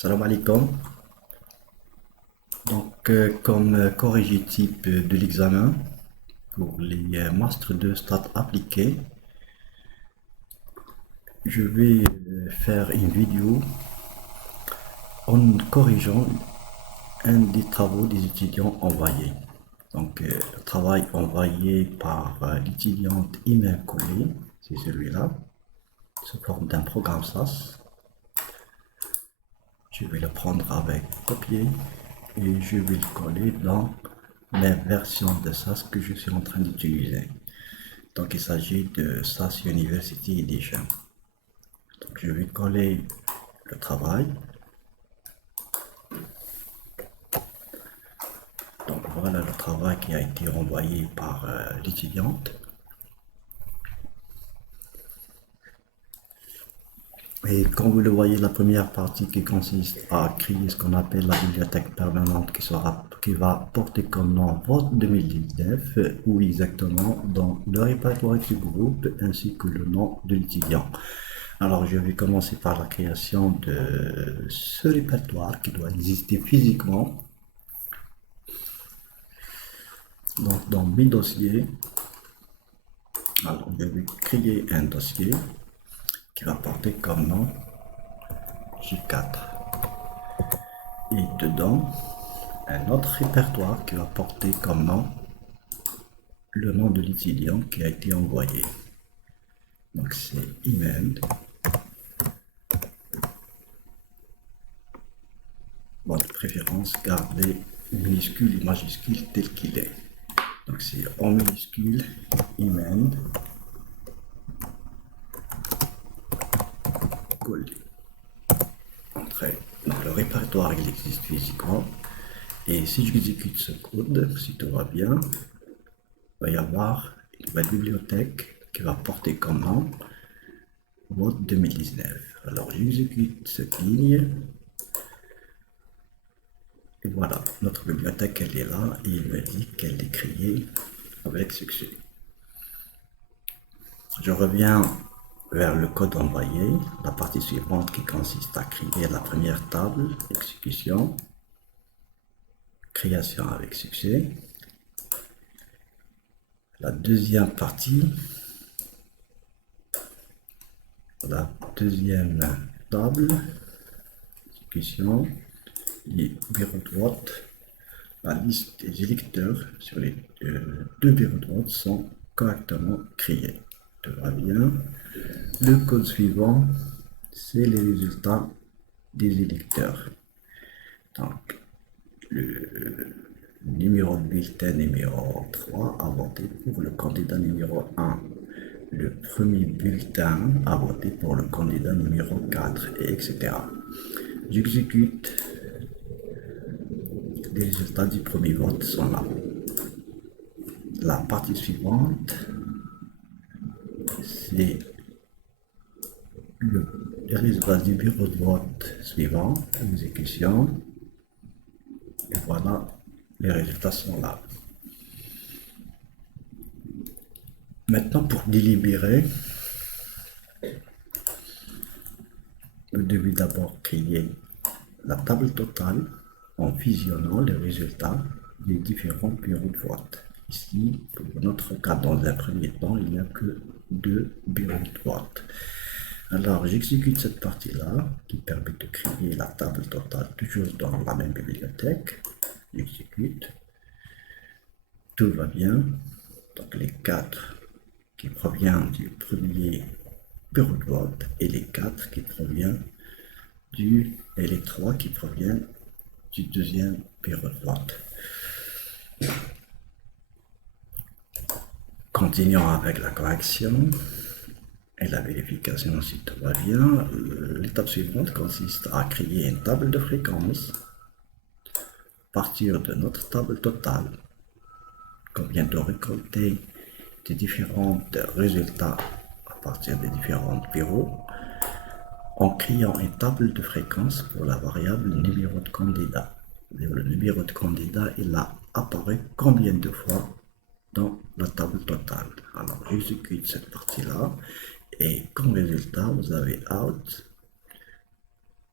Salam alaikum. Comme corriger-type de l'examen pour les masters de stats appliqués, je vais faire une vidéo en corrigeant un des travaux des étudiants envoyés. Le travail envoyé par l'étudiante Imen Collé, c'est celui-là, sous forme d'un programme SAS. Je vais le prendre avec copier et je vais le coller dans la version de SAS que je suis en train d'utiliser. Donc il s'agit de SAS University Edition. Donc je vais coller le travail. Donc voilà le travail qui a été envoyé par l'étudiante. Et comme vous le voyez, la première partie qui consiste à créer ce qu'on appelle la bibliothèque permanente qui va porter comme nom votre 2019, ou exactement dans le répertoire du groupe ainsi que le nom de l'étudiant. Alors je vais commencer par la création de ce répertoire qui doit exister physiquement. Donc dans mes dossiers, alors je vais créer un dossier qui va porter comme nom J4. Et dedans, un autre répertoire qui va porter comme nom le nom de l'étudiant qui a été envoyé. Donc c'est email. Bon, de préférence, gardez minuscule et majuscule tel qu'il est. Donc c'est en minuscule, email, coller. Entrée. Donc le répertoire il existe physiquement. Et si j'exécute ce code, si tout va bien, il va y avoir une nouvelle bibliothèque qui va porter comme nom votre 2019. Alors j'exécute cette ligne. Et voilà, notre bibliothèque elle est là et il me dit qu'elle est créée avec succès. Je reviens vers le code envoyé, la partie suivante qui consiste à créer la première table, exécution, création avec succès. La deuxième partie, la deuxième table, exécution, et bureau de vote. La liste des électeurs sur les deux bureaux de vote sont correctement créés. Tout va bien. Le code suivant, c'est les résultats des électeurs. Donc, le numéro de bulletin numéro 3 a voté pour le candidat numéro 1. Le premier bulletin a voté pour le candidat numéro 4, et etc. J'exécute. Les résultats du premier vote sont là. La partie suivante, c'est les résultats du bureau de vote suivant, exécution. Et voilà, les résultats sont là. Maintenant, pour délibérer, nous devons d'abord créer la table totale en fusionnant les résultats des différents bureaux de vote. Ici, pour notre cas, dans un premier temps, il n'y a que deux bureaux de vote. Alors, j'exécute cette partie-là qui permet de créer la table totale toujours dans la même bibliothèque. J'exécute. Tout va bien. Donc, les 4 qui proviennent du premier bureau de vote et les 4 qui proviennent et les 3 qui proviennent du deuxième bureau de vote. Continuons avec la correction et la vérification si tout va bien. L'étape suivante consiste à créer une table de fréquence à partir de notre table totale qu'on vient de récolter des différents résultats à partir des différents bureaux en créant une table de fréquence pour la variable numéro de candidat. Le numéro de candidat, il a apparu combien de fois dans la table totale. Alors j'exécute cette partie-là et comme résultat, vous avez out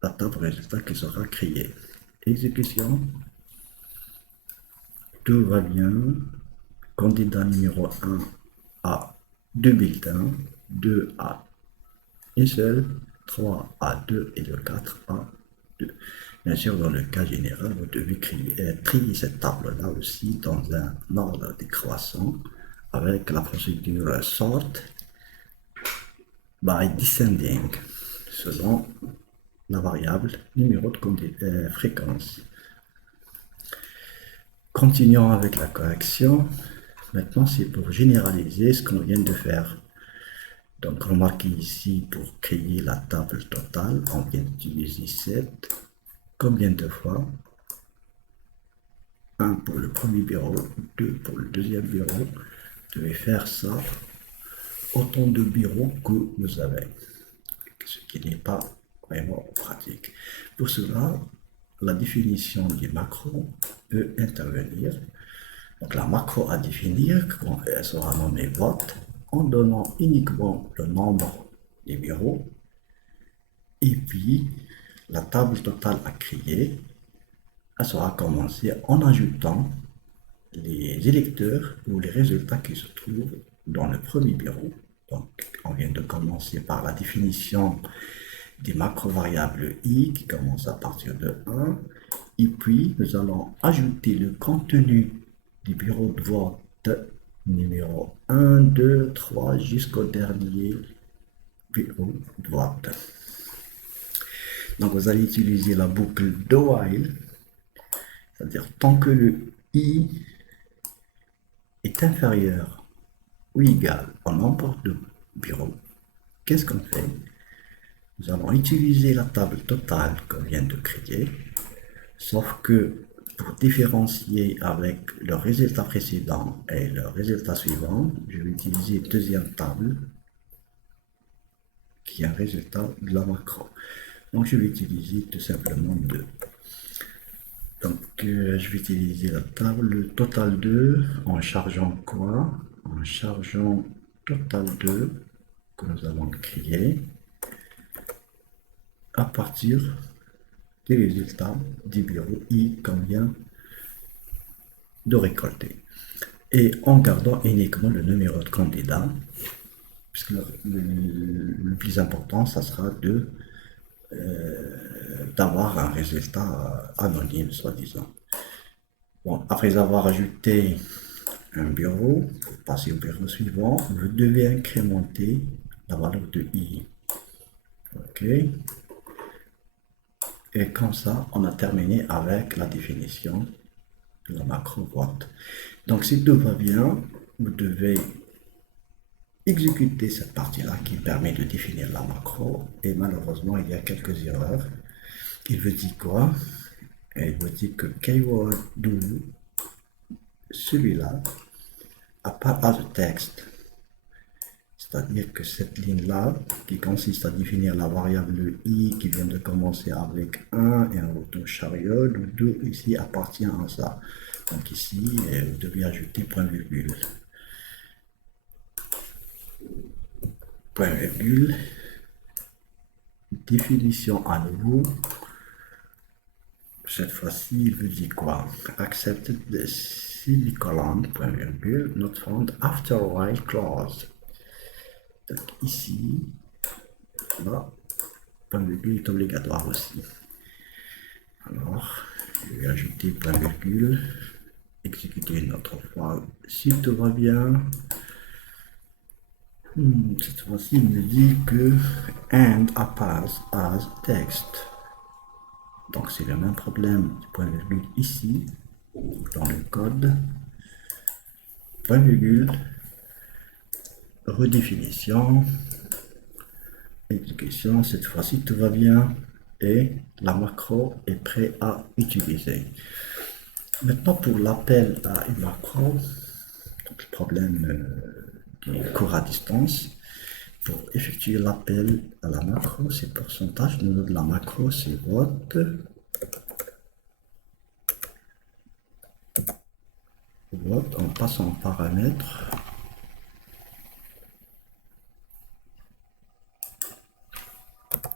la table résultat qui sera créée. Exécution, tout va bien. Candidat numéro 1 a 2 bulletins, 2 a une seule, 3 a 2 et le 4 a 2. Bien sûr, dans le cas général, vous devez trier cette table-là aussi dans un ordre décroissant avec la procédure sort by descending selon la variable numéro de fréquence. Continuons avec la correction. Maintenant, c'est pour généraliser ce qu'on vient de faire. Donc, remarquez ici, pour créer la table totale, on vient d'utiliser 7. Combien de fois? 1 pour le premier bureau, 2 pour le deuxième bureau. Vous devez faire ça autant de bureaux que vous avez, ce qui n'est pas vraiment pratique. Pour cela, la définition du macro peut intervenir. Donc la macro à définir, quand elle sera nommée vote, en donnant uniquement le nombre des bureaux et puis la table totale à créer, elle sera commencée en ajoutant les électeurs ou les résultats qui se trouvent dans le premier bureau. Donc on vient de commencer par la définition des macro-variables i qui commence à partir de 1 et puis nous allons ajouter le contenu du bureau de vote numéro 1, 2, 3 jusqu'au dernier bureau de vote. Donc vous allez utiliser la boucle de while, c'est-à-dire tant que le i est inférieur ou égal au nombre de bureaux, qu'est-ce qu'on fait? Nous allons utiliser la table totale qu'on vient de créer, sauf que pour différencier avec le résultat précédent et le résultat suivant, je vais utiliser une deuxième table qui est un résultat de la macro. Donc je vais utiliser tout simplement 2. Donc je vais utiliser la table total 2 en chargeant quoi? En chargeant total 2 que nous allons créer à partir des résultats du bureau i qu'on vient de récolter. Et en gardant uniquement le numéro de candidat, puisque le plus important, ça sera d'avoir un résultat anonyme, soi-disant. Bon, après avoir ajouté un bureau, vous passez au bureau suivant, vous devez incrémenter la valeur de i. OK. Et comme ça, on a terminé avec la définition de la macro vote. Donc, si tout va bien, vous devez exécuter cette partie-là qui permet de définir la macro. Et malheureusement, il y a quelques erreurs. Il veut dire quoi? Il veut dire que keyword do, celui-là, a pas as text. C'est-à-dire que cette ligne-là, qui consiste à définir la variable i qui vient de commencer avec 1 et un retour chariot, le 2 ici appartient à ça. Donc ici, vous devez ajouter point virgule. Point virgule. Définition à nouveau. Cette fois-ci, il veut dire quoi? Accepted the semicolon, point virgule, not found after while clause. Donc ici, là, point virgule est obligatoire aussi. Alors, je vais ajouter point virgule, exécuter une autre fois si tout va bien. Cette fois-ci, il me dit que and a pass as text. Donc c'est le même problème du point virgule ici, dans le code. Point virgule, redéfinition, exécution, cette fois-ci tout va bien et la macro est prête à utiliser. Maintenant pour l'appel à une macro, donc le problème du cours à distance, pour effectuer l'appel à la macro, c'est pourcentage, le nom de la macro c'est vote. Vote en passant en paramètres.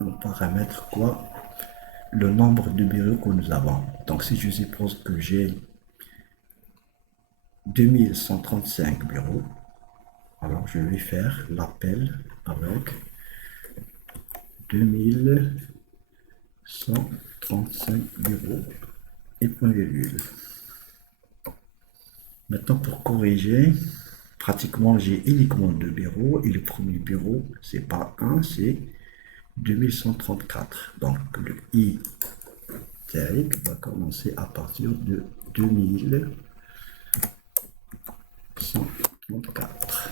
En paramètre quoi? le nombre de bureaux que nous avons. Donc si je suppose que j'ai 2135 bureaux, alors je vais faire l'appel avec 2135 bureaux et point virgule. Maintenant pour corriger, pratiquement j'ai uniquement deux bureaux et le premier bureau c'est pas un, c'est 2134. Donc le i va commencer à partir de 2134.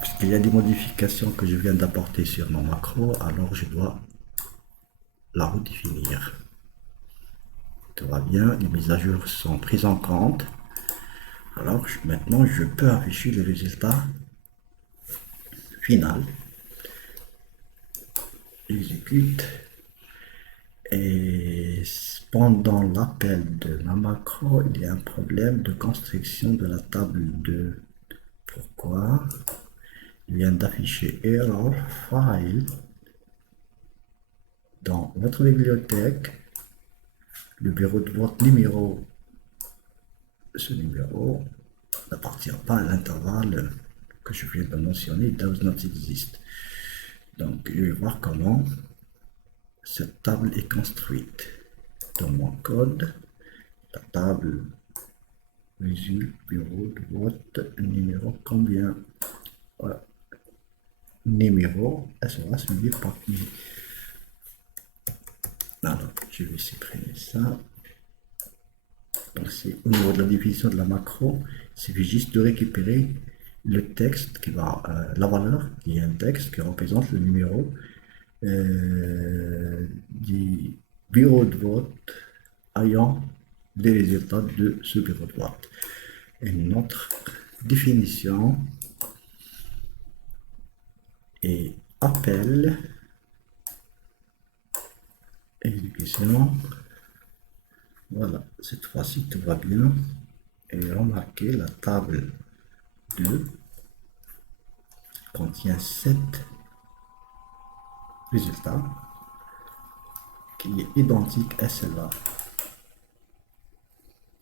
Puisqu'il y a des modifications que je viens d'apporter sur mon macro, alors je dois la redéfinir. Tout va bien, les mises à jour sont prises en compte. Alors maintenant, je peux afficher le résultat final. Exécute. Et pendant l'appel de ma macro, il y a un problème de construction de la table de. Pourquoi? Il vient d'afficher error file dans votre bibliothèque. Le bureau de vote numéro, ce numéro n'appartient pas à l'intervalle que je viens de mentionner, does not exist. Donc, je vais voir comment cette table est construite. Dans mon code, la table résulte bureau de vote numéro combien? Voilà. Numéro, elle sera suivie par qui? Alors, je vais supprimer ça. Donc, c'est au niveau de la définition de la macro, il suffit juste de récupérer le texte qui va, la valeur, qui est un texte qui représente le numéro du bureau de vote ayant les résultats de ce bureau de vote. Et notre définition est appel, exécution. Voilà, cette fois-ci tout va bien. Et remarquez, la table 2 contient 7 résultats qui est identique à celle-là.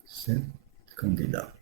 7 candidats.